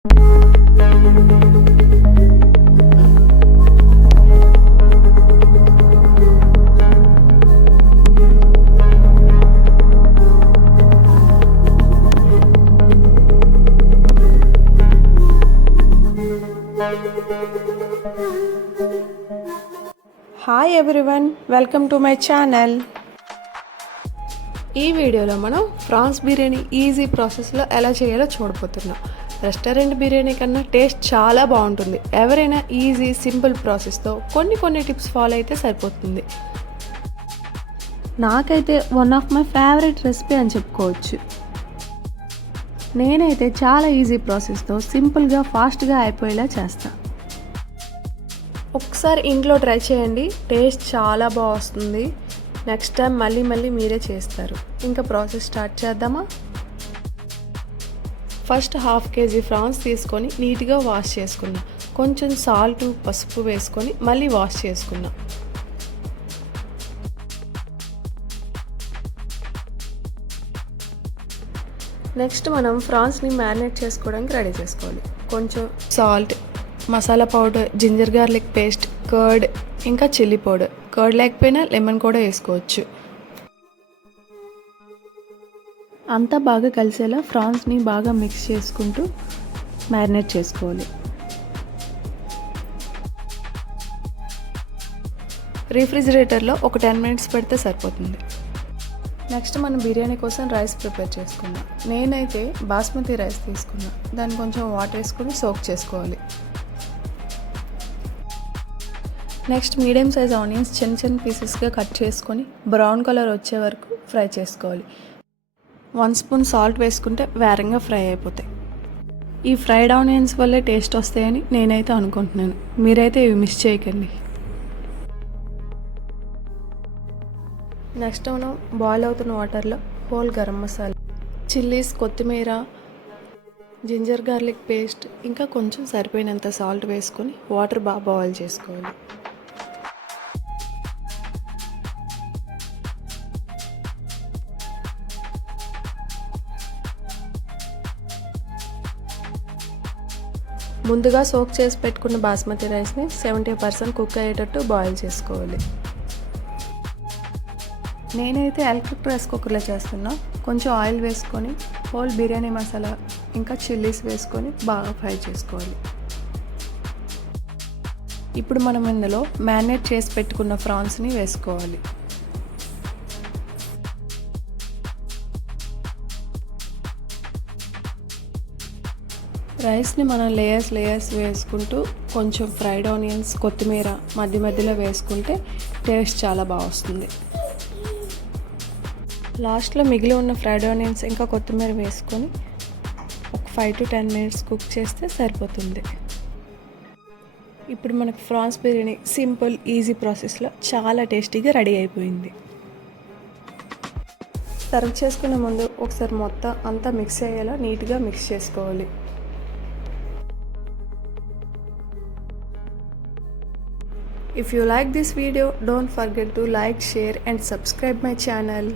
Hi everyone, welcome to my channel. ఈ వీడియోలో మనం ఫ్రాన్స్ బిర్యానీ ఈజీ ప్రాసెస్లో ఎలా చేయాలో చూడబోతున్నాం. రెస్టారెంట్ బిర్యానీ కన్నా టేస్ట్ చాలా బాగుంటుంది. ఎవరైనా ఈజీ సింపుల్ ప్రాసెస్తో కొన్ని టిప్స్ ఫాలో అయితే సరిపోతుంది. నాకైతే one of my favourite recipe అని చెప్పుకోవచ్చు. నేనైతే చాలా ఈజీ ప్రాసెస్తో సింపుల్గా ఫాస్ట్గా అయిపోయేలా చేస్తాను. ఒకసారి ఇంట్లో ట్రై చేయండి, టేస్ట్ చాలా బాగా వస్తుంది. నెక్స్ట్ టైం మళ్ళీ మీరే చేస్తారు. ఇంకా ప్రాసెస్ స్టార్ట్ చేద్దామా? ఫస్ట్ హాఫ్ కేజీ ఫ్రాన్స్ తీసుకొని నీట్గా వాష్ చేసుకున్నా. కొంచెం సాల్ట్, పసుపు వేసుకొని మళ్ళీ వాష్ చేసుకున్నా. నెక్స్ట్ మనం ఫ్రాన్స్ని మ్యారినేట్ చేసుకోవడానికి రెడీ చేసుకోవాలి. కొంచెం salt, masala powder, ginger garlic paste, curd, ఇంకా చిల్లీ పౌడర్. కర్డ్ లేకపోయినా లెమన్ కూడా వేసుకోవచ్చు. అంతా బాగా కలిసేలా ఫ్రాన్స్ని బాగా మిక్స్ చేసుకుంటూ మ్యారినేట్ చేసుకోవాలి. రిఫ్రిజిరేటర్లో ఒక 10 మినిట్స్ పెడితే సరిపోతుంది. నెక్స్ట్ మనం బిర్యానీ కోసం రైస్ ప్రిపేర్ చేసుకుందాం. నేనైతే బాస్మతి రైస్ తీసుకున్నా. దాన్ని కొంచెం వాటర్ వేసుకొని సోక్ చేసుకోవాలి. నెక్స్ట్ మీడియం సైజ్ ఆనియన్స్ చిన్న పీసెస్గా కట్ చేసుకొని బ్రౌన్ కలర్ వచ్చే వరకు ఫ్రై చేసుకోవాలి. 1 స్పూన్ సాల్ట్ వేసుకుంటే వేరంగా ఫ్రై అయిపోతాయి. ఈ ఫ్రైడ్ ఆనియన్స్ వల్లే టేస్ట్ వస్తాయని నేనైతే అనుకుంటున్నాను. మీరైతే ఇవి మిస్ చేయకండి. నెక్స్ట్ మనం బాయిల్ అవుతున్న వాటర్లో హోల్ గరం మసాలా, చిల్లీస్, కొత్తిమీర, జింజర్ గార్లిక్ పేస్ట్, ఇంకా కొంచెం సరిపోయినంత సాల్ట్ వేసుకొని వాటర్ బాగా బాయిల్ చేసుకోవాలి. ముందుగా సోక్ చేసి పెట్టుకున్న బాస్మతి రైస్ని 70% కుక్ అయ్యేటట్టు బాయిల్ చేసుకోవాలి. నేనైతే ఎలక్ట్రిక్ రైస్ కుక్కర్లో చేస్తున్నా. కొంచెం ఆయిల్ వేసుకొని హోల్ బిర్యానీ మసాలా ఇంకా చిల్లీస్ వేసుకొని బాగా ఫ్రై చేసుకోవాలి. ఇప్పుడు మనం ఇందులో మ్యారినేట్ చేసి పెట్టుకున్న ఫ్రాన్స్ని వేసుకోవాలి. రైస్ని మనం లేయర్స్ వేసుకుంటూ కొంచెం ఫ్రైడ్ ఆనియన్స్, కొత్తిమీర మధ్యలో వేసుకుంటే టేస్ట్ చాలా బాగా వస్తుంది. లాస్ట్లో మిగిలి ఉన్న ఫ్రైడ్ ఆనియన్స్ ఇంకా కొత్తిమీర వేసుకొని ఒక 5 to 10 మినిట్స్ కుక్ చేస్తే సరిపోతుంది. ఇప్పుడు మనకు ఫ్రాన్స్ బిర్యానీ సింపుల్ ఈజీ ప్రాసెస్లో చాలా టేస్టీగా రెడీ అయిపోయింది. సర్వ్ చేసుకునే ముందు ఒకసారి మొత్తం అంతా మిక్స్ అయ్యేలా నీట్గా మిక్స్ చేసుకోవాలి. If you like this video, don't forget to like, share and subscribe my channel.